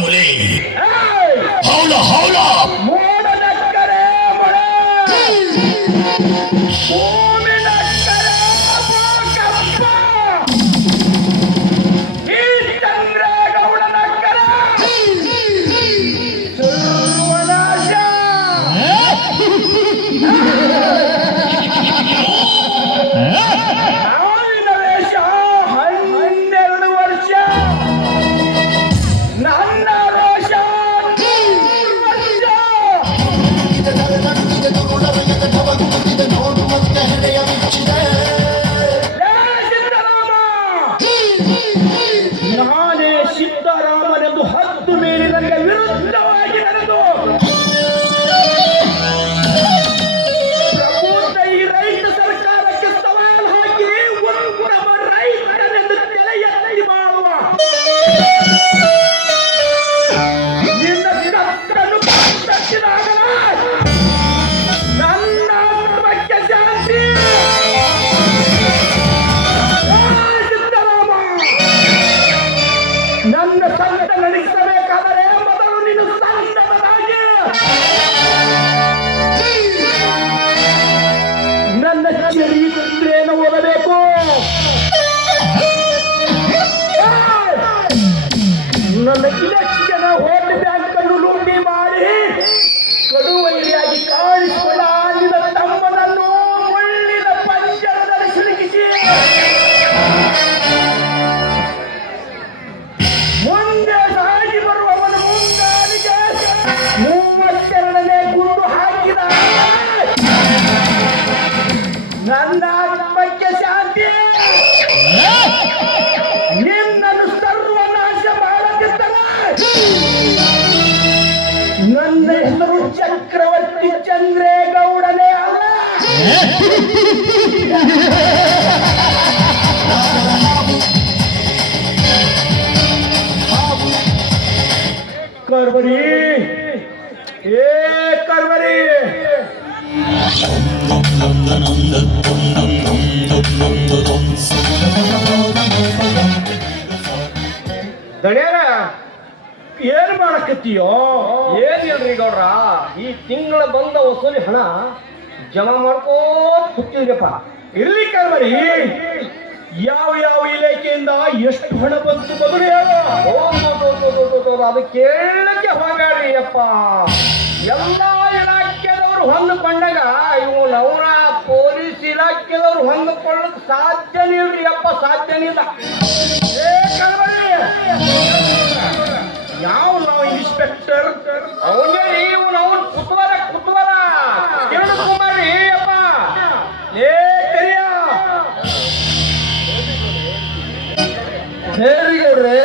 ಮುಲೆ ಹೌಲ ಹೌಲ ಮೂಡನಕ್ಕರೆ ಮೊಳೆ ಭೂಮಿನಕ್ಕರೆ ಭೂಕಂಪ ಈ ಚಂದ್ರೇಗೌಡನಕ್ಕರೆ ಸರ್ವನಾಶ ನಾವಿನ ವೇಷ 12 ವರ್ಷ ನನ್ನ ರೋಷ 3 ವರ್ಷ ನಾನೇ ಸಿದ್ದರಾಮನೆಂದು ಹತ್ತು ಮೇಲೆ ನನಗೆ ವಿರುದ್ಧವಾಗಿ ನಡೆದು ಪ್ರಬುದ್ಧ ಈ ರೈತ ಸರ್ಕಾರಕ್ಕೆ ಸವಾಲು ಹಾಕಿ ಉತ್ತಮ ರೈತನೆಂದು ತಲೆ ಎತ್ತಿ ಮಾಡುವ ನಿನ್ನ ಕತ್ತನ್ನು ತಟ್ಟಿದಾಗ ನನ್ನ ಆತ್ಮಕ್ಕೆ ಶಾಂತಿ. ಸಿದ್ದರಾಮ, ನನ್ನ ಸಂತ ನಡೆಸಬೇಕಾದರೆ ಮೊದಲು ನೀನು ಸಂತನಾಗಿ ನನ್ನ ಚರಿತ್ರೆಯನ್ನು ಓದಬೇಕು. ನನ್ನ ಇಲೆಕ್ಷನ್ ವೋಟ್ ಬ್ಯಾಂಕ್ ಅನ್ನು ಲೂಟಿ ಮಾಡಿ ಕಡುವೈರಿಯಾಗಿ ಕಾಣಿಸಿಕೊಂಡ ನಿನ್ನ ತಮ್ಮನನ್ನು ಮುಳ್ಳಿನ ಪಂಜರದಲ್ಲಿ ಸಿಲುಕಿಸಿ ಮುಂದೆ ಸಾಗಿ ಬರುವವನ ಮುಂಗಾಲಿಗೆ 32ನೇ ಗುಂಡು ಹಾಕಿದ ನನ್ನ ಆತ್ಮಕ್ಕೆ ಶಾಂತಿ. ನಿನ್ನನ್ನು ಸರ್ವನಾಶ ಮಾಡದಿದ್ದರೆ ನನ್ನ ಹೆಸರು ಚಕ್ರವರ್ತಿ ಚಂದ್ರೇಗೌಡನೇ ಅಲ್ಲ. ಕರ್ವರಿ ಏ ಕರ್ವರಿ, ದಣ್ಯಾರ ಏನ್ ಮಾಡಕತ್ತೀಯೋ? ಏನಿಲ್ರಿ ಗೌಡ್ರ, ಈ ತಿಂಗಳ ಬಂದ ವಸೂಲಿ ಹಣ ಜಮಾ ಮಾಡ್ಕೋತ ಕೂತಿದ್ರಪ್ಪ. ಇಲ್ಲಿ ಕರ್ವರಿ, ಯಾವ ಯಾವ ಇಲಾಖೆಯಿಂದ ಎಷ್ಟು ಹಣ ಬಂತು ಮೊದಲು ಹೇಳು. ಅದು ಕೇಳಕ್ಕೆ ಹೋಗಾಡ್ರಿ ಅಪ್ಪ. ಎಲ್ಲಾ ಇಲಾಖೆದವ್ರು ಹೊಂದಿಕೊಂಡಾಗ ಇವನವನ ಪೊಲೀಸ್ ಇಲಾಖೆದವ್ರು ಹೊಂದಿಕೊಳ್ಳಕ್ ಸಾಧ್ಯನೇ ಇಲ್ರಿ ಅಪ್ಪ, ಸಾಧ್ಯನೇ ಇಲ್ಲ. ಏ ಕರ್ವರಿ, ಯಾವ ನಾವು ಇನ್ಸ್ಪೆಕ್ಟರ್ ಅವನೇ ಇವನು ಕುತ್ವರ ಕೇಳಿಸ್ಕೊಂಬರ್ರಿ ಅಪ್ಪ. ಏ ಕರಿಯ, ಹೇಳಿ ಗೌಡ್ರೆ.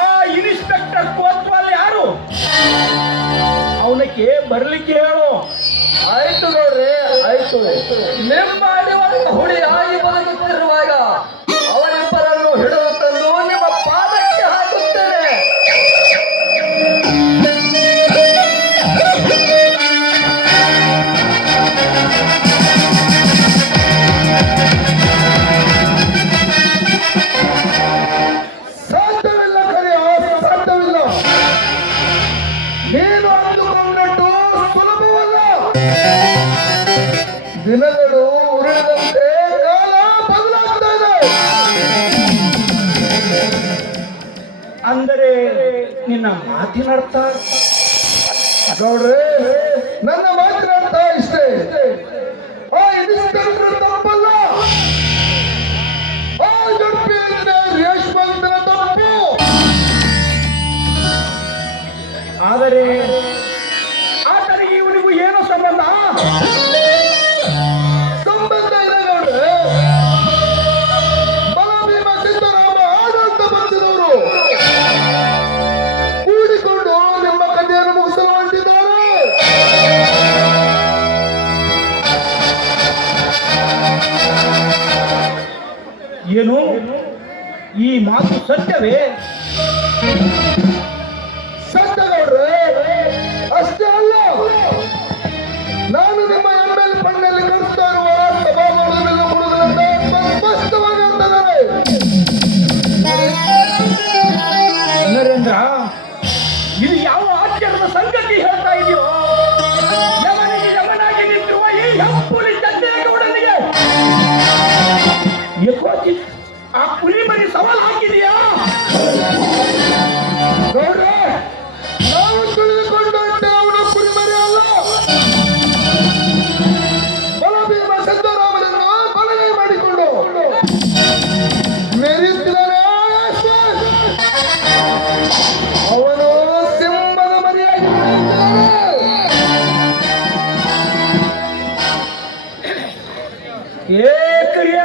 ಆ ಇನ್ಸ್ಪೆಕ್ಟರ್ ಕೋತ್ವಾಲ್ ಯಾರು? ಅವನಕ್ಕೆ ಬರ್ಲಿಕ್ಕೆ ಹೇಳು. ಆಯ್ತು ಗೌಡ್ರೆ, ಆಯ್ತು. ನಿಮ್ಮ ಒಂದು ಹುಳಿ ಆಗಿ ಬದುಕುತ್ತಿರುವಾಗ ಅವರಿಬ್ಬರನ್ನು ಹಿಡಿದು ತಂದು ನಿಮ್ಮ ಪಾದಕ್ಕೆ ಹಾಕುತ್ತೇನೆ. ಸಾಧ್ಯವಿಲ್ಲ ಕರಿಯ, ಸಾಧ್ಯವಿಲ್ಲ. ನೀನು ಅಂದುಕೊಂಡಟ್ಟು ಸುಲಭವಲ್ಲ. ದಿನಗಳು ಉರುಳಿದಂತೆ ಕಾಲ ಬದಲಾಗ್ತಾ ಇದೆ. ಅಂದರೆ ನಿನ್ನ ಮಾತಿನರ್ಥ? ಗೌಡ್ರೆ, ನನ್ನ ಮಾತಿನರ್ಥ ಇಷ್ಟೇ. ಆ ಇನ್ಸ್ಪೆಕ್ಟರ್ ತಪ್ಪಲ್ಲ, ಆ ಜಡ್ಪಿ ರೇಷ್ಮಂತನ ತಪ್ಪು. ಆದರೆ ಆತನಿಗೆ ಇವನಿಗೂ ಏನೋ ಸಂಬಂಧ? ಸಂಬಂಧ ಇದೆ ಗೌಡ್ರೆ. ಬಲಭೀಮ ಸಿದ್ದರಾಮ ಆಡಳಿತ ಪಕ್ಷದವರು ಕೂಡಿಕೊಂಡು ನಿಮ್ಮ ಕಥೆಯನ್ನು ಮುಗಿಸಲು ಹೊರಟಿದ್ದಾರೆ. ಏನು ಈ ಮಾತು ಸತ್ಯವೇ? ಸತ್ಯ ಗೌಡ್ರೆ, ಅಷ್ಟೇ ಅಲ್ಲ, ನಾನು ನಿಮ್ಮ ML ಫಂಡ್ನಲ್ಲಿ ಕಳಿಸ್ತಾ ಇರುವ ಸಭಾಭವನದಲ್ಲಿ ಕೊಡುವುದರಿಂದ ಸ್ಪಷ್ಟವಾಗಿ ಹೇಳ್ತಿದ್ದಾರೆ. ನರೇಂದ್ರ, ಏ ಕರಿಯ